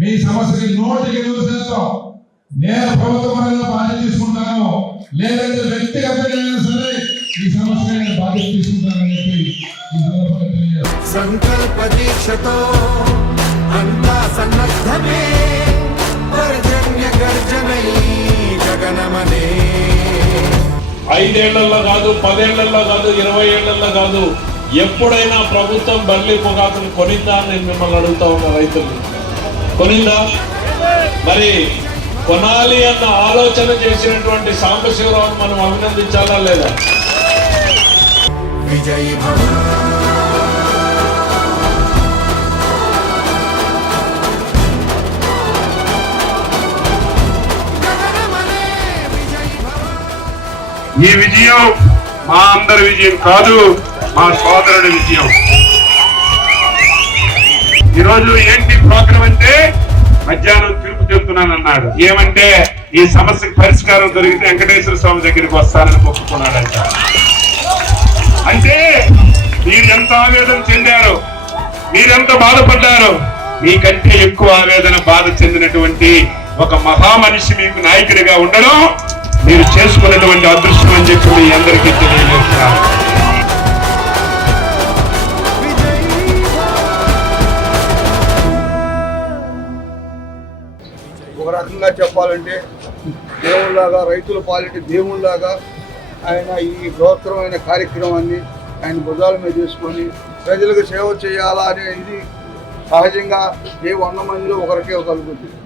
మీ సమస్యకి 100% నేను ప్రభుత్వంలో బాధ్యత తీసుకుంటాను, లేదంటే వ్యక్తిగతంగా సరే ఈ సమస్య నేను బాధ్యత తీసుకుంటానని చెప్పి ఈ సందర్భంగా తెలియజేస్తాను. సంకల్ప దీక్షతో అంతా సన్నద్ధమే పర్జన్య గర్జనై గగనమనే. 5 ఏళ్లలో కాదు, 10 ఏళ్లలో కాదు, 20 ఏళ్లలో కాదు, ఎప్పుడైనా ప్రభుత్వం బర్లీ పొగాకును కొనిందా అని నేను మిమ్మల్ని అడుగుతా ఉన్నా. రైతులు కొనిందా? మరి కొనాలి అన్న ఆలోచన చేసినటువంటి సాంబశివరావును మనం అభినందించాలా లేదా? విజయ్ భవ ఈ విజయం మా అందరి విజయం కాదు, మా సోదరుడి విజయం. ఈరోజు ఏంటి ప్రోగ్రాం అంటే మధ్యాహ్నం తిరుపతి వెళ్తున్నానన్నాడు. ఏమంటే ఈ సమస్యకు పరిష్కారం దొరికితే వెంకటేశ్వర స్వామి దగ్గరికి వస్తానని మొక్కుకున్నాడంట. అంటే మీరు ఎంత ఆవేదన చెందారు, మీరెంత బాధపడ్డారు, మీకంటే ఎక్కువ ఆవేదన బాధ చెందినటువంటి ఒక మహామనిషి మీకు నాయకుడిగా ఉండడం మీరు చేసుకున్నటువంటి అదృష్టం అని చెప్పి మీ అందరికీ తెలియజేస్తున్నారు. ఒక రకంగా చెప్పాలంటే దేవుళ్ళలాగా, రైతుల పాలిటి దేవుళ్ళలాగా ఆయన ఈ బృహత్తరమైన కార్యక్రమాన్ని ఆయన భుజాల మీద తీసుకొని ప్రజలకు సేవ చేయాలా అనే ఇది సహజంగా ఏ 100 మందిలో ఒకరికే కలుగుతుంది.